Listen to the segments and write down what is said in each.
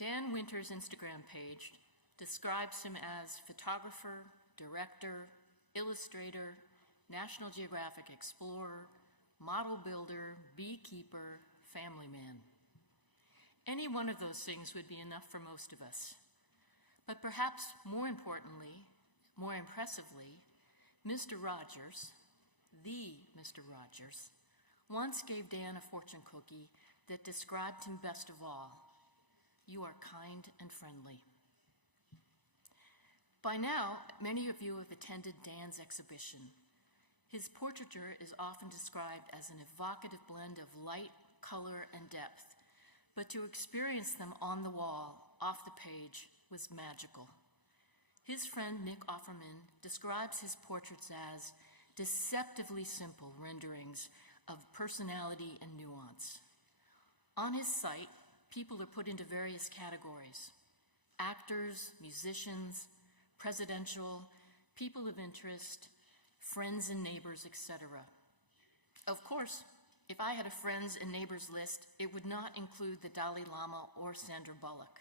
Dan Winter's Instagram page describes him as photographer, director, illustrator, National Geographic explorer, model builder, beekeeper, family man. Any one of those things would be enough for most of us. But perhaps more importantly, more impressively, Mr. Rogers, the Mr. Rogers, once gave Dan a fortune cookie that described him best of all. You are kind and friendly. By now, many of you have attended Dan's exhibition. His portraiture is often described as an evocative blend of light, color, and depth, but to experience them on the wall, off the page, was magical. His friend Nick Offerman describes his portraits as deceptively simple renderings of personality and nuance. On his site, people are put into various categories: actors, musicians, presidential, people of interest, friends and neighbors, etc. Of course, if I had a friends and neighbors list, it would not include the Dalai Lama or Sandra Bullock.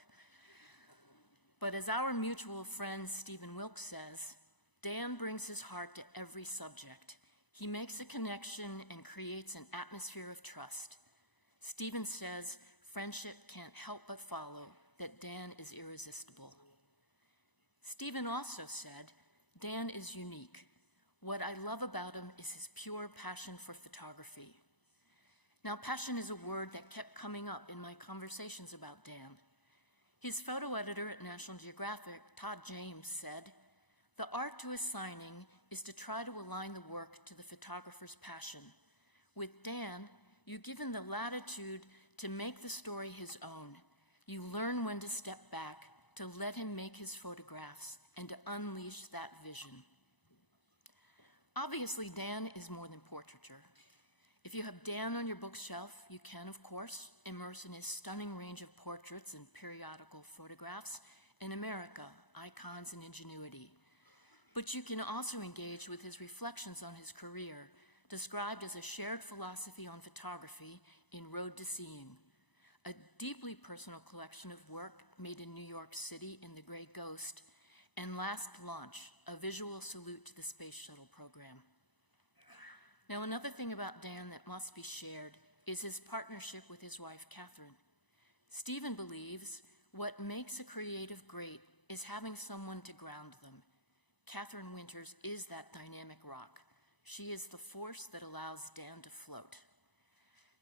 But as our mutual friend Stephen Wilkes says, Dan brings his heart to every subject. He makes a connection and creates an atmosphere of trust. Stephen says, friendship can't help but follow, that Dan is irresistible. Stephen also said, Dan is unique. What I love about him is his pure passion for photography. Now, passion is a word that kept coming up in my conversations about Dan. His photo editor at National Geographic, Todd James, said, "The art to his signing is to try to align the work to the photographer's passion. With Dan, you give him the latitude to make the story his own. You learn when to step back, to let him make his photographs, and to unleash that vision." Obviously, Dan is more than portraiture. If you have Dan on your bookshelf, you can, of course, immerse in his stunning range of portraits and periodical photographs in America, icons and ingenuity. But you can also engage with his reflections on his career, described as a shared philosophy on photography in Road to Seeing, a deeply personal collection of work made in New York City in The Gray Ghost, and Last Launch, a visual salute to the Space Shuttle program. Now, another thing about Dan that must be shared is his partnership with his wife, Catherine. Stephen believes what makes a creative great is having someone to ground them. Catherine Winters is that dynamic rock. She is the force that allows Dan to float.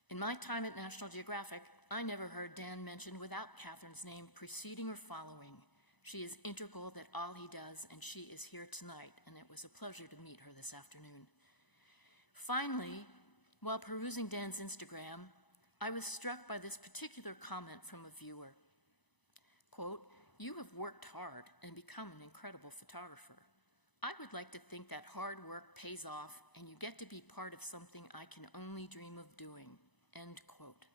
In my time at National Geographic, I never heard Dan mentioned without Catherine's name preceding or following. She is integral to all he does, and she is here tonight, and it was a pleasure to meet her this afternoon. Finally, while perusing Dan's Instagram, I was struck by this particular comment from a viewer. Quote, "You have worked hard and become an incredible photographer. I would like to think that hard work pays off and you get to be part of something I can only dream of doing." End quote.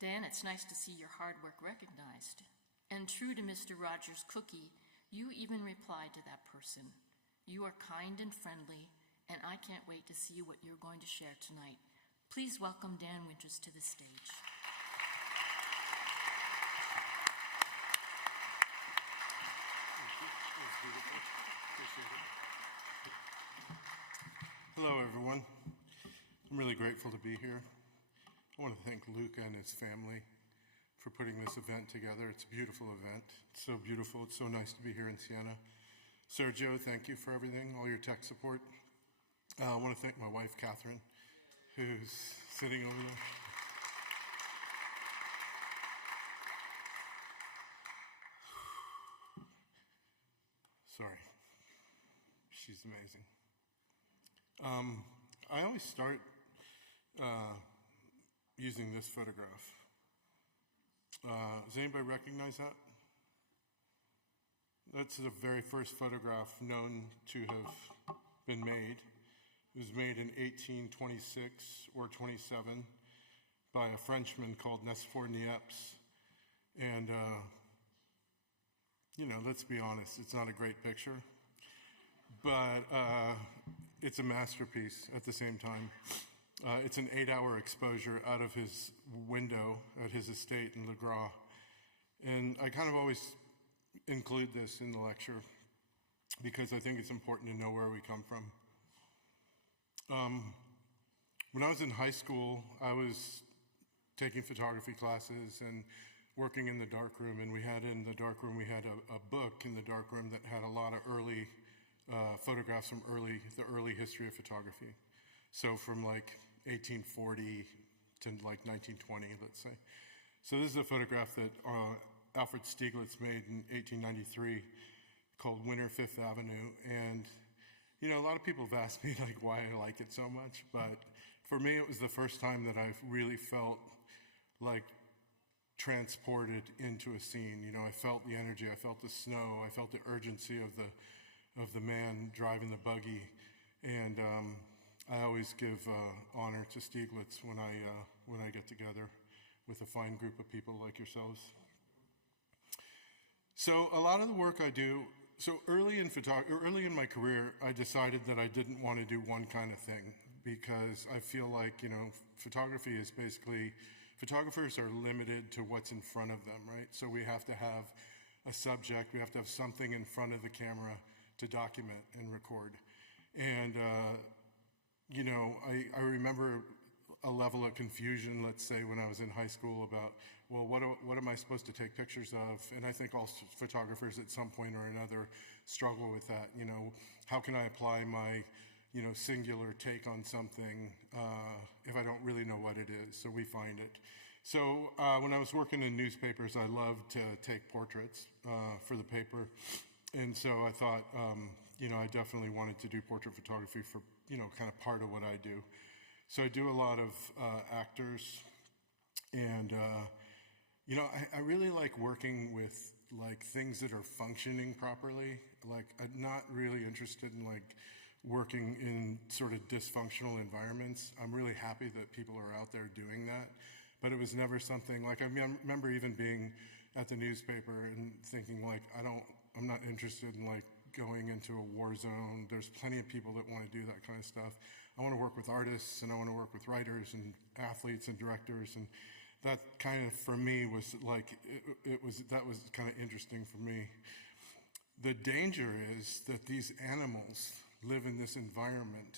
Dan, it's nice to see your hard work recognized. And true to Mr. Rogers' cookie, you even replied to that person. You are kind and friendly, and I can't wait to see what you're going to share tonight. Please welcome Dan Winters to the stage. Hello, everyone. I'm really grateful to be here. I want to thank Luca and his family for putting this event together. It's a beautiful event. It's so beautiful. It's so nice to be here in Siena. Sergio, thank you for everything, all your tech support. I want to thank my wife, Catherine, who's sitting over there. Sorry. She's amazing. I always start using this photograph. Does anybody recognize that? That's the very first photograph known to have been made. It was made in 1826 or 27 by a Frenchman called Nestor Niepce. And, let's be honest, it's not a great picture, but it's a masterpiece at the same time. It's an 8-hour exposure out of his window at his estate in Le Gras. And I kind of always include this in the lecture because I think it's important to know where we come from. When I was in high school, I was taking photography classes and working in the darkroom, and we had a book in the darkroom that had a lot of early photographs from the early history of photography. So from like 1840 to like 1920, let's say. So this is a photograph that Alfred Stieglitz made in 1893 called Winter Fifth Avenue. And, you know, a lot of people have asked me like why I like it so much, but for me it was the first time that I've really felt like transported into a scene. You know, I felt the energy, I felt the snow, I felt the urgency of the man driving the buggy. And I always give honor to Stieglitz when I get together with a fine group of people like yourselves. So a lot of the work I do, so early in my career, I decided that I didn't want to do one kind of thing because I feel like, you know, photography is basically, photographers are limited to what's in front of them, right? So we have to have a subject, we have to have something in front of the camera to document and record. And, you know, I remember a level of confusion, let's say, when I was in high school about, well, what am I supposed to take pictures of? And I think all photographers at some point or another struggle with that. You know, how can I apply my, you know, singular take on something if I don't really know what it is? So we find it. So when I was working in newspapers, I loved to take portraits for the paper. And so I thought, you know, I definitely wanted to do portrait photography for, you know, kind of part of what I do. So I do a lot of actors, and, you know, I really like working with, like, things that are functioning properly. Like, I'm not really interested in, like, working in sort of dysfunctional environments. I'm really happy that people are out there doing that, but it was never something, like, I remember even being at the newspaper and thinking, like, I'm not interested in, like, going into a war zone. There's plenty of people that want to do that kind of stuff. I want to work with artists, and I want to work with writers and athletes and directors, and that kind of, for me, was like, that was kind of interesting for me. The danger is that these animals live in this environment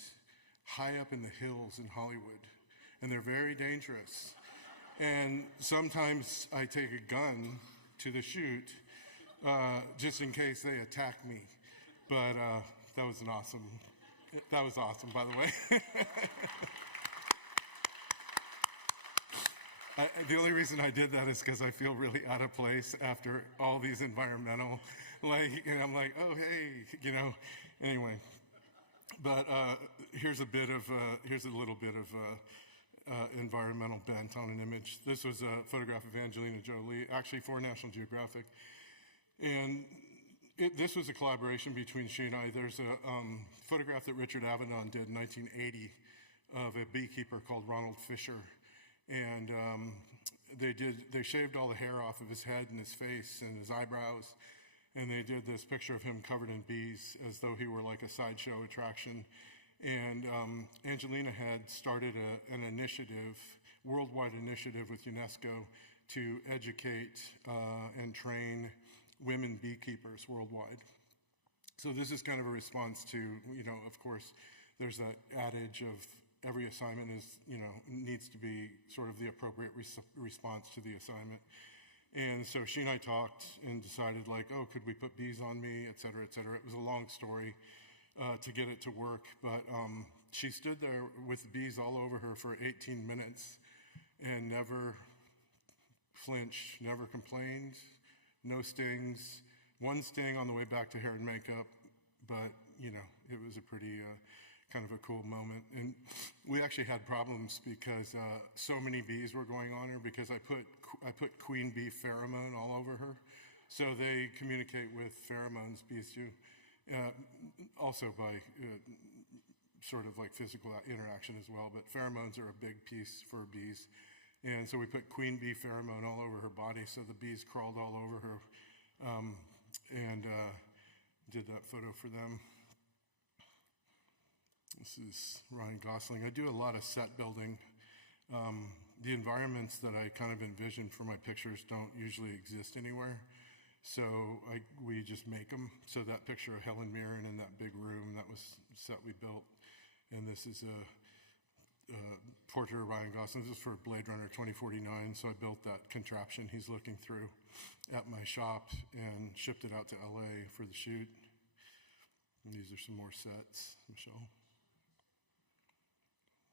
high up in the hills in Hollywood, and they're very dangerous. And sometimes I take a gun to the shoot just in case they attack me. But that was awesome, by the way. The only reason I did that is because I feel really out of place after all these environmental, like, and I'm like, oh, hey, you know, anyway. But here's a little bit of environmental bent on an image. This was a photograph of Angelina Jolie, actually for National Geographic. And this was a collaboration between she and I. There's a photograph that Richard Avedon did in 1980 of a beekeeper called Ronald Fisher. And they shaved all the hair off of his head and his face and his eyebrows. And they did this picture of him covered in bees as though he were like a sideshow attraction. And Angelina had started an initiative, worldwide initiative with UNESCO to educate and train women beekeepers worldwide. So this is kind of a response to, you know, of course, there's that adage of every assignment is, you know, needs to be sort of the appropriate response to the assignment. And so she and I talked and decided, like, oh, could we put bees on me, et cetera, et cetera. It was a long story to get it to work, but she stood there with bees all over her for 18 minutes and never flinched, never complained, no stings, one sting on the way back to hair and makeup, but, you know, it was a pretty kind of a cool moment. And we actually had problems because so many bees were going on her because I put queen bee pheromone all over her. So they communicate with pheromones, bees do, also by sort of like physical interaction as well, but pheromones are a big piece for bees. And so we put queen bee pheromone all over her body, so the bees crawled all over her, and did that photo for them. This is Ryan Gosling. I do a lot of set building. the environments that I kind of envision for my pictures don't usually exist anywhere. So we just make them. So that picture of Helen Mirren in that big room, that was a set we built. And this is a portrait of Ryan Gosling. This is for Blade Runner 2049. So I built that contraption he's looking through at my shop and shipped it out to LA for the shoot. And these are some more sets, Michelle.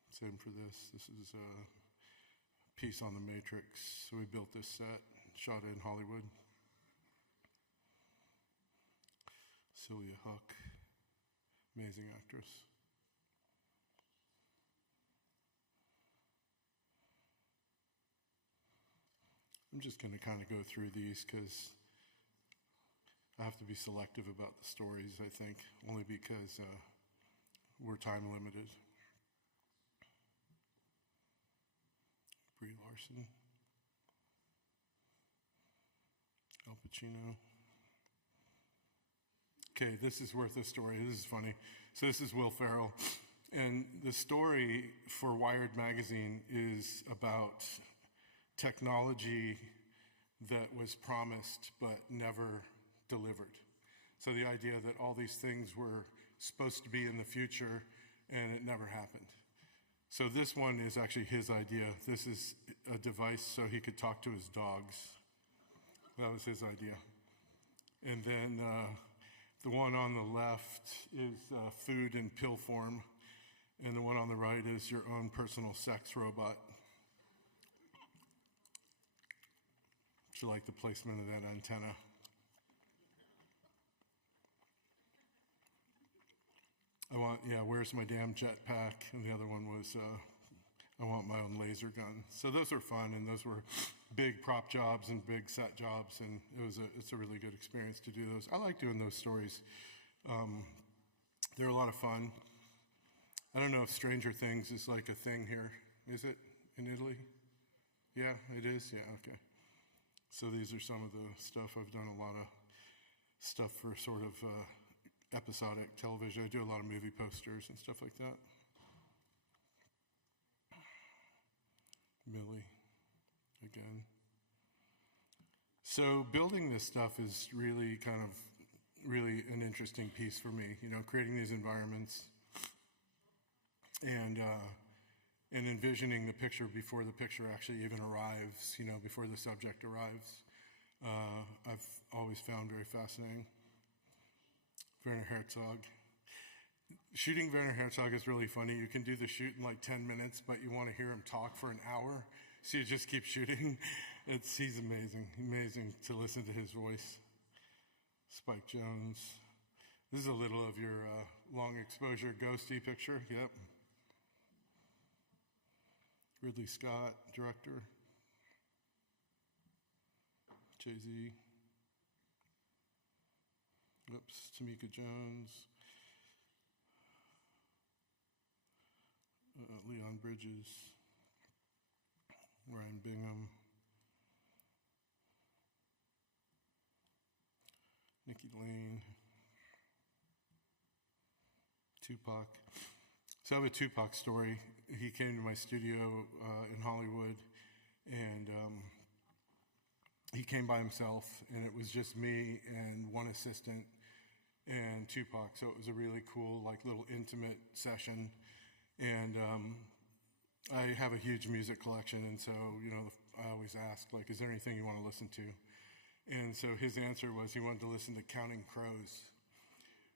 Same for this. This is a piece on the Matrix. So we built this set, shot it in Hollywood. Celia Huck, amazing actress. I'm just going to kind of go through these because I have to be selective about the stories, I think, only because we're time limited. Brie Larson, Al Pacino. Okay, this is worth a story. This is funny. So this is Will Ferrell. And the story for Wired magazine is about technology that was promised but never delivered. So the idea that all these things were supposed to be in the future and it never happened. So this one is actually his idea. This is a device so he could talk to his dogs. That was his idea. And then the one on the left is food in pill form, and the one on the right is your own personal sex robot. Do you like the placement of that antenna? Where's my damn jetpack? And the other one was, I want my own laser gun. So those are fun, and those were big prop jobs and big set jobs, and it's a really good experience to do those. I like doing those stories. They're a lot of fun. I don't know if Stranger Things is like a thing here. Is it in Italy? Yeah, it is? Yeah, okay. So these are some of the stuff. I've done a lot of stuff for sort of episodic television. I do a lot of movie posters and stuff like that. Millie, again. So building this stuff is really really an interesting piece for me, creating these environments and envisioning the picture before the picture actually even arrives, before the subject arrives. I've always found very fascinating. Werner Herzog. Shooting Werner Herzog is really funny. You can do the shoot in like 10 minutes, but you want to hear him talk for an hour, so you just keep shooting. He's amazing to listen to his voice. Spike Jonze. This is a little of your long exposure ghosty picture. Yep. Ridley Scott, director. Jay-Z. Whoops, Tamika Jones. Leon Bridges. Ryan Bingham. Nikki Lane. Tupac. So I have a Tupac story. He came to my studio in Hollywood, and he came by himself, and it was just me and one assistant and Tupac. So it was a really cool, little intimate session. And I have a huge music collection, and so, I always ask, is there anything you want to listen to? And so his answer was he wanted to listen to Counting Crows,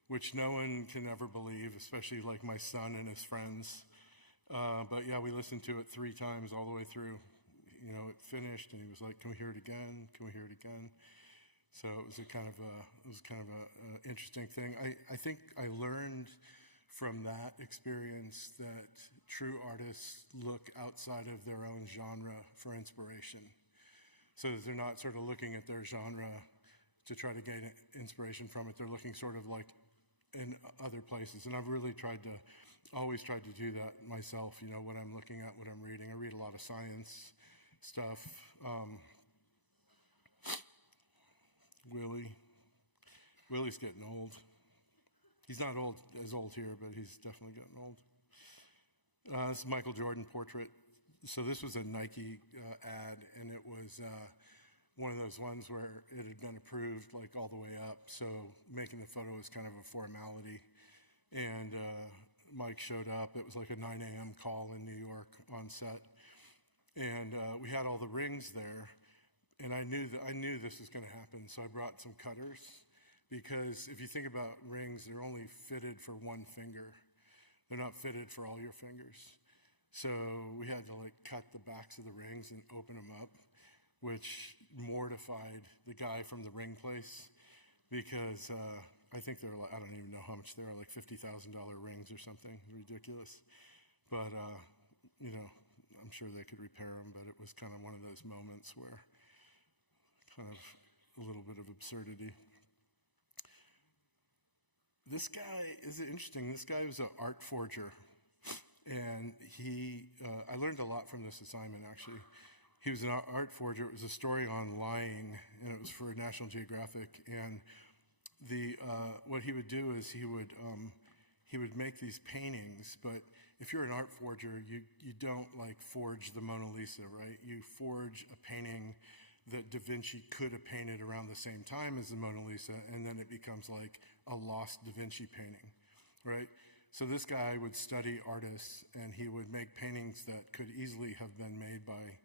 which no one can ever believe, especially my son and his friends. But yeah, we listened to it 3 times all the way through. It finished, and he was like, "Can we hear it again? Can we hear it again?" So it was kind of a interesting thing. I think I learned from that experience that true artists look outside of their own genre for inspiration. So that they're not sort of looking at their genre to try to gain inspiration from it. They're looking sort of in other places. And I've really always tried to do that myself, what I'm looking at, what I'm reading. I read a lot of science stuff. Willie's getting old. He's not as old here, but he's definitely getting old. This is Michael Jordan portrait. So this was a Nike ad, and it was one of those ones where it had been approved like all the way up. So making the photo was kind of a formality. And Mike showed up. It was like a 9 a.m. call in New York on set. And we had all the rings there. And I knew this was going to happen. So I brought some cutters, because if you think about rings, they're only fitted for one finger. They're not fitted for all your fingers. So we had to like cut the backs of the rings and open them up, which mortified the guy from the ring place, because I think they're like, I don't even know how much they are, like $50,000 rings or something ridiculous. But, you know, I'm sure they could repair them, but it was kind of one of those moments where kind of a little bit of absurdity. This guy is interesting. This guy was an art forger. And I learned a lot from this assignment, actually. He was an art forger. It was a story on lying, and it was for National Geographic. And what he would do is he would make these paintings. But if you're an art forger, you don't like forge the Mona Lisa, right? You forge a painting that Da Vinci could have painted around the same time as the Mona Lisa, and then it becomes like a lost Da Vinci painting, right? So this guy would study artists, and he would make paintings that could easily have been made by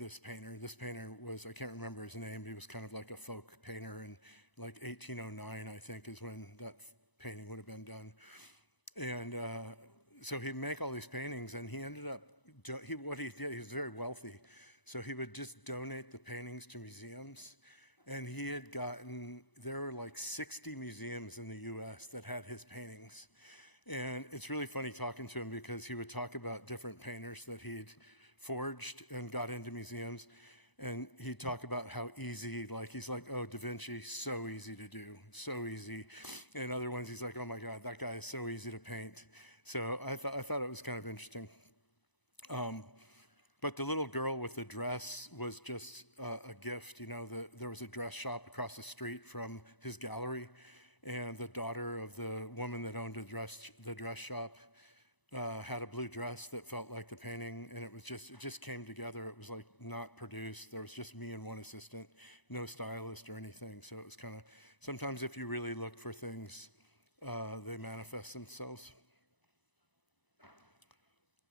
this painter. This painter was, I can't remember his name, but he was kind of like a folk painter, and like 1809, I think, is when that painting would have been done. And so he'd make all these paintings, and he ended up, what he did, he was very wealthy, so he would just donate the paintings to museums. And he had there were like 60 museums in the US that had his paintings. And it's really funny talking to him, because he would talk about different painters that he'd forged and got into museums. And he'd talk about how easy, like, he's like, oh, Da Vinci, so easy to do, so easy. And other ones, he's like, oh my God, that guy is so easy to paint. So I thought it was kind of interesting. But the little girl with the dress was just a gift. You know, there was a dress shop across the street from his gallery. And the daughter of the woman that owned the dress shop had a blue dress that felt like the painting, and it just came together. It was like not produced. There was just me and one assistant, no stylist or anything. So it was kind of, sometimes if you really look for things, they manifest themselves.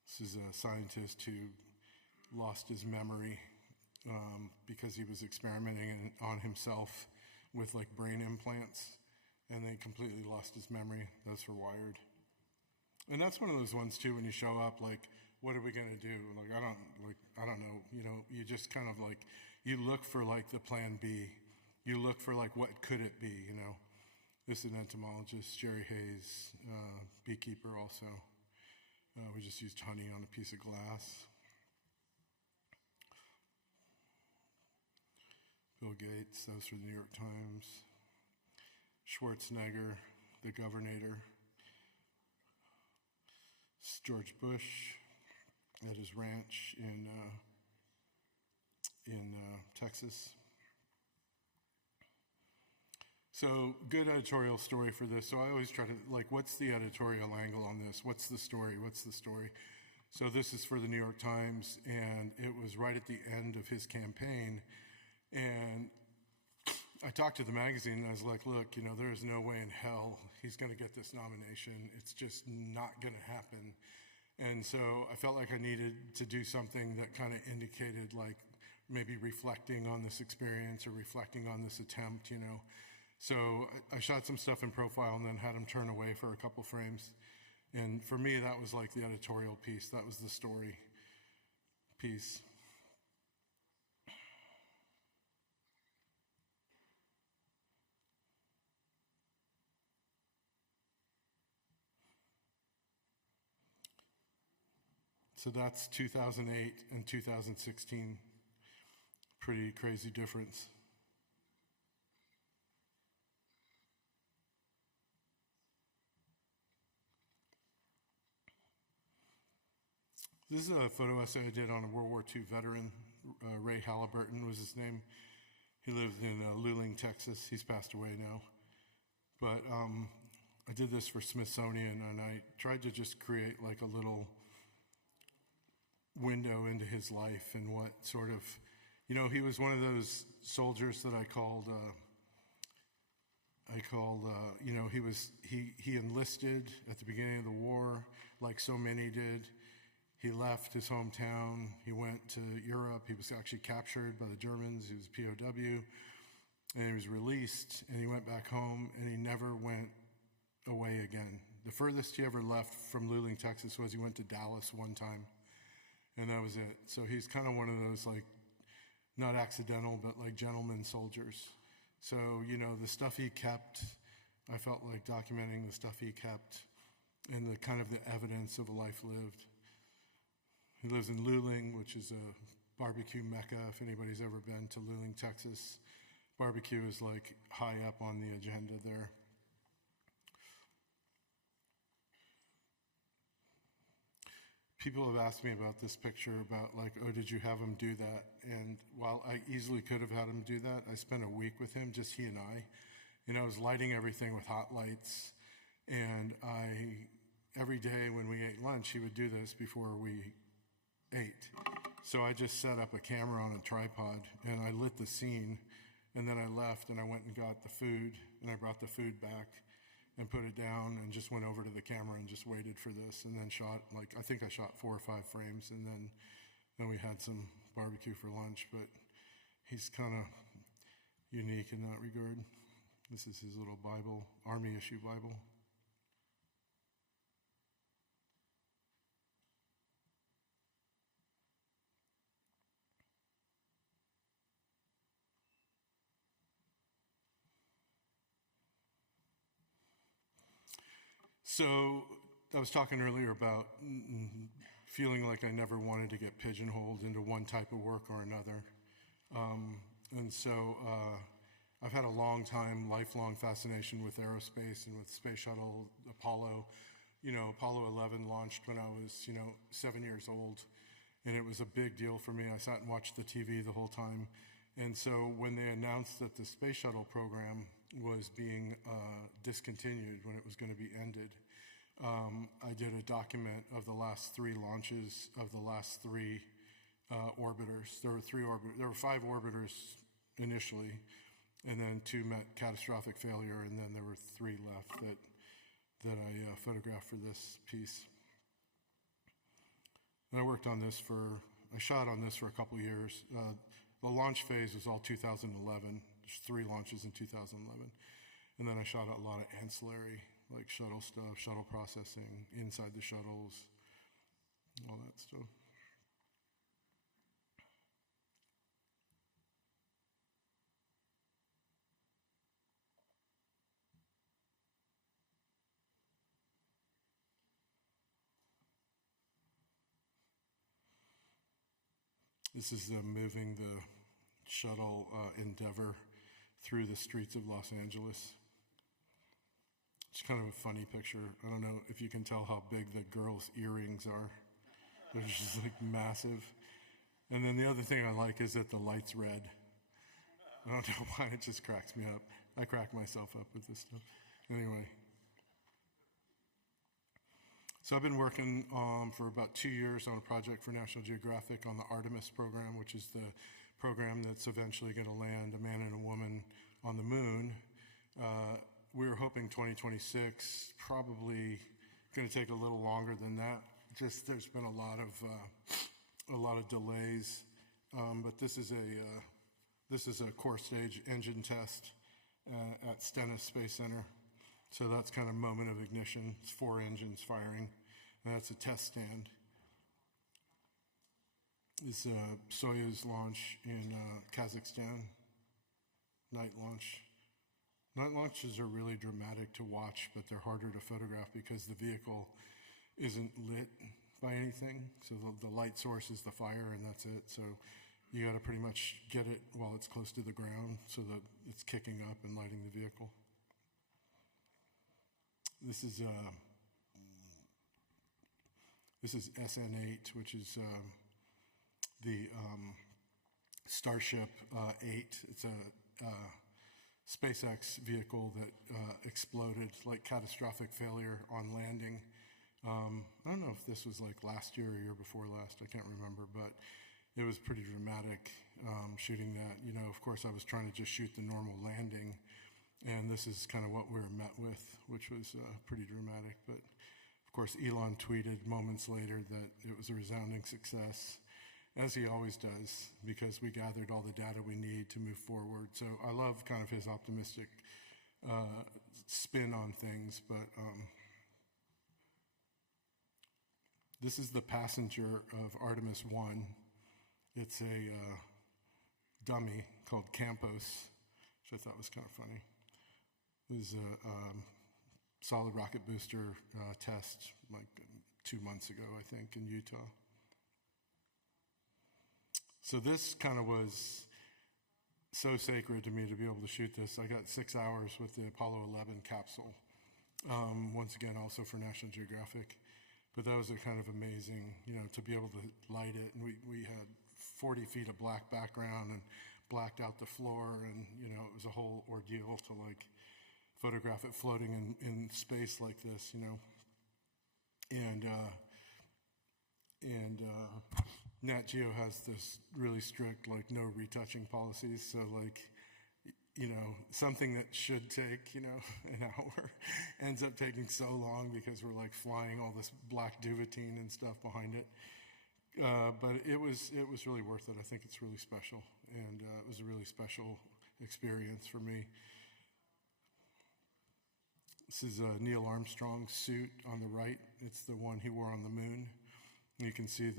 This is a scientist who lost his memory because he was experimenting on himself with like brain implants. And they completely lost his memory. Those were wired. And that's one of those ones too, when you show up, like, what are we gonna do? Like, I don't know, you know, you just kind of like, you look for like the plan B. You look for like, what could it be, you know? This is an entomologist, Jerry Hayes, beekeeper also. We just used honey on a piece of glass. Bill Gates, that was from the New York Times. Schwarzenegger, the Governor. George Bush at his ranch in Texas. So good editorial story for this. So I always try to, like, what's the editorial angle on this? What's the story? What's the story? So this is for the New York Times, and it was right at the end of his campaign. And I talked to the magazine, and I was like, look, you know, there is no way in hell he's going to get this nomination. It's just not going to happen. And so I felt like I needed to do something that kind of indicated, like, maybe reflecting on this experience or reflecting on this attempt, you know. So I shot some stuff in profile and then had him turn away for a couple frames. And for me, that was like the editorial piece. That was the story piece. So that's 2008 and 2016. Pretty crazy difference. This is a photo essay I did on a World War II veteran. Ray Halliburton was his name. He lived in Luling, Texas. He's passed away now. But I did this for Smithsonian, and I tried to just create like a little window into his life and what sort of, he was one of those soldiers that I called, he enlisted at the beginning of the war, like so many did. He left his hometown. He went to Europe. He was actually captured by the Germans. He was a POW, and he was released, and he went back home, and he never went away again. The furthest he ever left from Luling, Texas was he went to Dallas one time, and that was it. So he's kind of one of those, like, not accidental, but like gentleman soldiers. So, the stuff he kept, I felt like documenting the stuff he kept and the kind of the evidence of a life lived. He lives in Luling, which is a barbecue mecca. If anybody's ever been to Luling, Texas, barbecue is like high up on the agenda there. People have asked me about this picture, about like, oh, did you have him do that? And while I easily could have had him do that, I spent a week with him, just he and I. I was lighting everything with hot lights. And every day when we ate lunch, he would do this before we ate. So I just set up a camera on a tripod and I lit the scene, and then I left and I went and got the food, and I brought the food back and put it down and just went over to the camera and just waited for this, and then shot, I think I shot 4 or 5 frames, and then we had some barbecue for lunch. But he's kind of unique in that regard. This is his little Bible, Army issue Bible. So I was talking earlier about feeling like I never wanted to get pigeonholed into one type of work or another. And so I've had a lifelong fascination with aerospace and with Space Shuttle, Apollo. Apollo 11 launched when I was, 7 years old, and it was a big deal for me. I sat and watched the TV the whole time. And so when they announced that the Space Shuttle program was being discontinued, when it was going to be ended, I did a document of the last 3 launches of the last 3 orbiters. There were 5 orbiters initially, and then 2 met catastrophic failure, and then there were 3 left that I photographed for this piece. And I shot on this for a couple years. The launch phase was all 2011. There's 3 launches in 2011. And then I shot a lot of ancillary, like shuttle stuff, shuttle processing, inside the shuttles, all that stuff. This is moving the shuttle Endeavour through the streets of Los Angeles. It's kind of a funny picture. I don't know if you can tell how big the girl's earrings are. They're just like massive. And then the other thing I like is that the light's red. I don't know why, it just cracks me up. I crack myself up with this stuff. Anyway. So I've been working for about 2 years on a project for National Geographic on the Artemis program, which is the program that's eventually going to land a man and a woman on the moon. We were hoping 2026, probably going to take a little longer than that. Just there's been a lot of delays, but this is a core stage engine test at Stennis Space Center. So that's kind of moment of ignition. It's 4 engines firing, and that's a test stand. It's a Soyuz launch in Kazakhstan, night launch. Night launches are really dramatic to watch, but they're harder to photograph because the vehicle isn't lit by anything. So the light source is the fire, and that's it. So you got to pretty much get it while it's close to the ground so that it's kicking up and lighting the vehicle. This is SN8, which is the Starship 8. It's a SpaceX vehicle that exploded, like catastrophic failure on landing. I don't know if this was like last year or year before last, I can't remember, but it was pretty dramatic shooting that. You know, of course, I was trying to just shoot the normal landing, and this is kind of what we were met with, which was pretty dramatic. But of course, Elon tweeted moments later that it was a resounding success, as he always does, because we gathered all the data we need to move forward. So I love kind of his optimistic spin on things, but this is the passenger of Artemis 1. It's a dummy called Campos, which I thought was kind of funny. It was a solid rocket booster test like 2 months ago, I think, in Utah. So this kind of was so sacred to me to be able to shoot this. I got 6 hours with the Apollo 11 capsule, once again also for National Geographic. But that was a kind of amazing, you know, to be able to light it. And we had 40 feet of black background and blacked out the floor, and, you know, it was a whole ordeal to, like, photograph it floating in space like this, you know. And Nat Geo has this really strict, like, no retouching policies. So, like, you know, something that should take, you know, an hour ends up taking so long because we're, like, flying all this black duvetine and stuff behind it. But it was really worth it. I think it's really special, and it was a really special experience for me. This is Neil Armstrong's suit on the right. It's the one he wore on the moon. You can see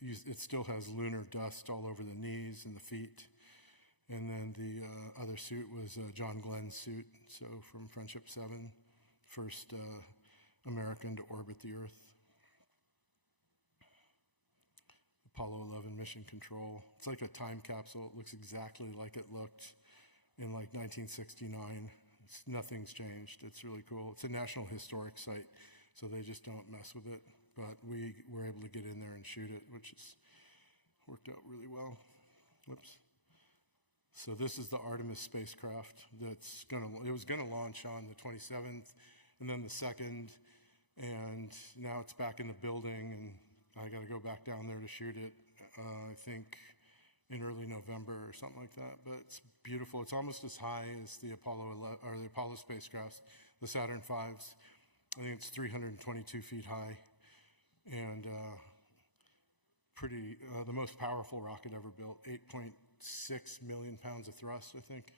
it still has lunar dust all over the knees and the feet. And then the other suit was John Glenn's suit, so from Friendship 7, first American to orbit the Earth. Apollo 11 mission control. It's like a time capsule. It looks exactly like it looked in like 1969. Nothing's changed. It's really cool. It's a National Historic Site, so they just don't mess with it. But we were able to get in there and shoot it, which has worked out really well. Whoops. So this is the Artemis spacecraft it was gonna launch on the 27th and then the 2nd, and now it's back in the building, and I gotta go back down there to shoot it, I think in early November or something like that. But it's beautiful. It's almost as high as the Apollo spacecrafts, the Saturn V's. I think it's 322 feet high, and the most powerful rocket ever built, 8.6 million pounds of thrust, I think.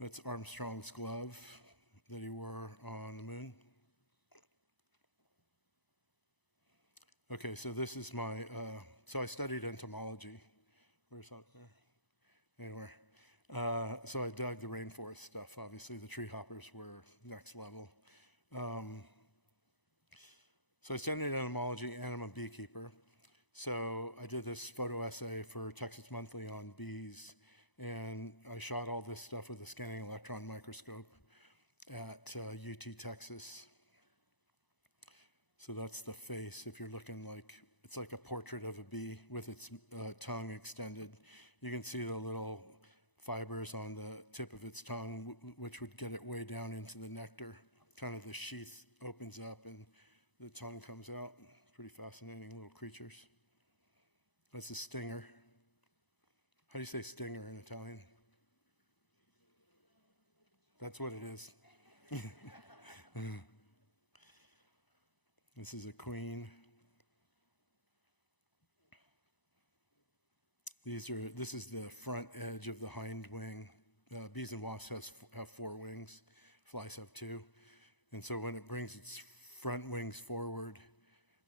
That's Armstrong's glove that he wore on the moon. Okay, so this is so I studied entomology. Where's out there? Anywhere. So I dug the rainforest stuff. Obviously, the tree hoppers were next level. So I studied entomology, and I'm a beekeeper. So I did this photo essay for Texas Monthly on bees, and I shot all this stuff with a scanning electron microscope at UT, Texas. So that's the face. If you're looking it's like a portrait of a bee with its tongue extended. You can see the little fibers on the tip of its tongue, which would get it way down into the nectar. Kind of the sheath opens up and the tongue comes out. Pretty fascinating little creatures. That's a stinger. How do you say stinger in Italian? That's what it is. This is a queen. This is the front edge of the hind wing. Bees and wasps have 4 wings. Flies have 2. And so when it brings its front wings forward,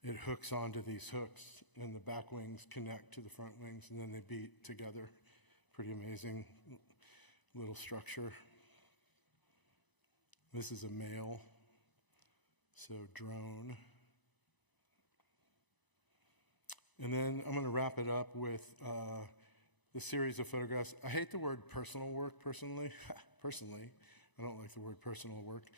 it hooks onto these hooks, and the back wings connect to the front wings, and then they beat together. Pretty amazing little structure. This is a male, so drone. And then I'm going to wrap it up with the series of photographs. I hate the word personal work, personally. I don't like the word personal work.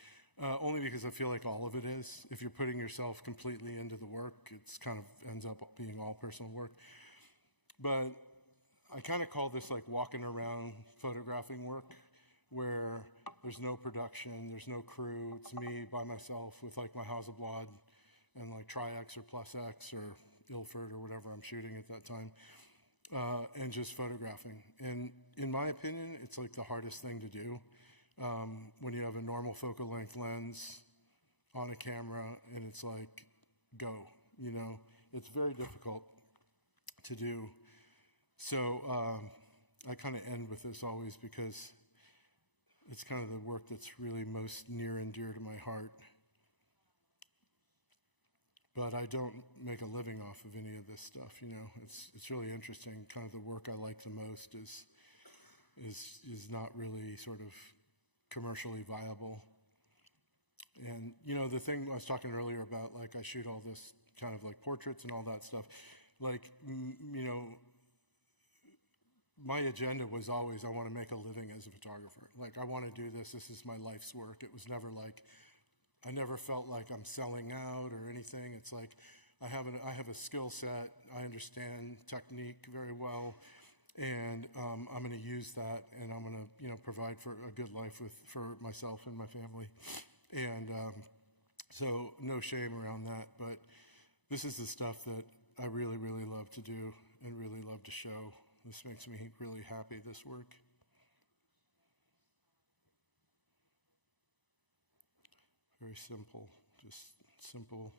Only because I feel like all of it is. If you're putting yourself completely into the work, it's kind of ends up being all personal work. But I kind of call this like walking around photographing work, where there's no production, there's no crew. It's me by myself with like my Hasselblad and like Tri-X or Plus X or Ilford or whatever I'm shooting at that time, and just photographing. And in my opinion, it's like the hardest thing to do when you have a normal focal length lens on a camera and it's like, go, you know, it's very difficult to do. So I kind of end with this always because it's kind of the work that's really most near and dear to my heart. But I don't make a living off of any of this stuff, you know. It's really interesting. Kind of the work I like the most is not really sort of commercially viable. And, you know, the thing I was talking earlier about, like, I shoot all this kind of like portraits and all that stuff. Like, you know, my agenda was always I want to make a living as a photographer. Like, I want to do this. This is my life's work. It was never like, I never felt like I'm selling out or anything. It's like I have a skill set. I understand technique very well. And I'm going to use that, and I'm going to, you know, provide for a good life for myself and my family. And so no shame around that. But this is the stuff that I really, really love to do and really love to show. This makes me really happy, this work. Very simple, just simple.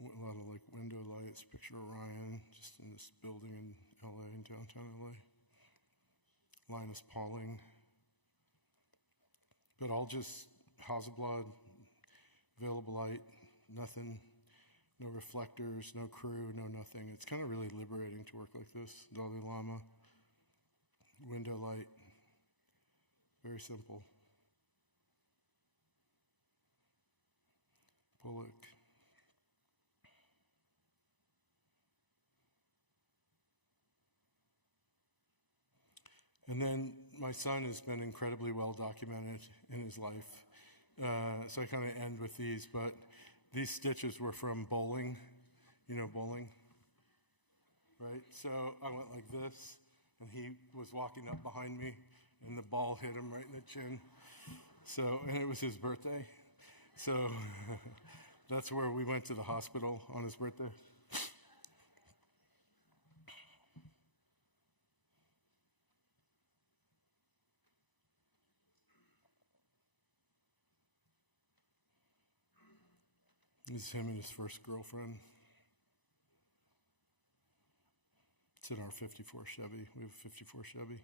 A lot of like window lights, picture Orion, just in this building in LA, in downtown LA. Linus Pauling. But all just Hasselblad, available light, nothing, no reflectors, no crew, no nothing. It's kind of really liberating to work like this. Dalai Lama, window light, very simple. Bullock. And then my son has been incredibly well documented in his life. So I kind of end with these, but these stitches were from bowling. You know bowling, right? So I went like this, and he was walking up behind me, and the ball hit him right in the chin. So, and it was his birthday. So that's where we went to the hospital on his birthday. This is him and his first girlfriend. It's in our 54 Chevy. We have a 54 Chevy.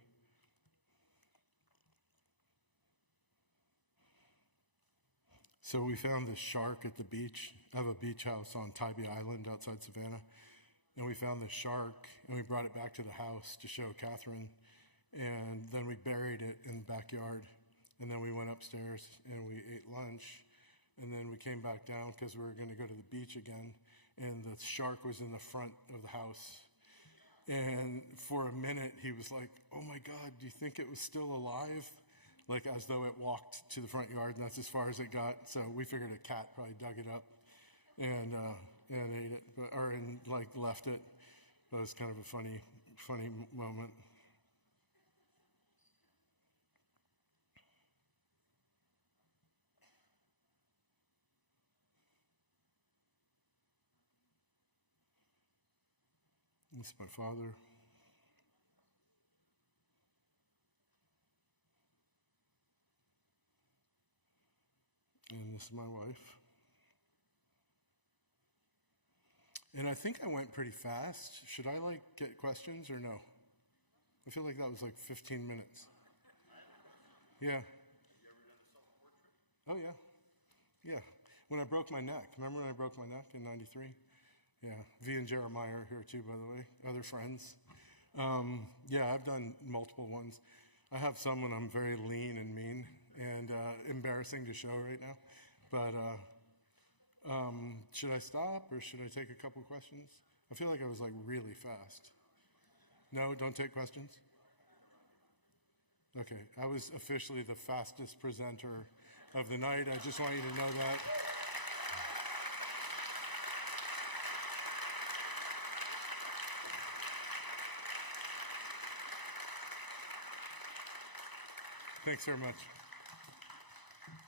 So we found this shark at the beach. I have a beach house on Tybee Island outside Savannah. And we found this shark, and we brought it back to the house to show Catherine. And then we buried it in the backyard. And then we went upstairs, and we ate lunch. And then we came back down because we were going to go to the beach again. And the shark was in the front of the house. And for a minute, he was like, "Oh my God, do you think it was still alive?" Like as though it walked to the front yard, and that's as far as it got. So we figured a cat probably dug it up and ate it, and like left it. That was kind of a funny moment. This is my father. And this is my wife. And I think I went pretty fast. Should I like get questions or no? I feel like that was like 15 minutes. Yeah. Oh yeah. Yeah. When I broke my neck. Remember when I broke my neck in 93? Yeah. V and Jeremiah are here too, by the way. Other friends. Yeah, I've done multiple ones. I have some when I'm very lean and mean and embarrassing to show right now. But should I stop or should I take a couple questions? I feel like I was like really fast. No, don't take questions? Okay, I was officially the fastest presenter of the night. I just want you to know that. Thanks very much.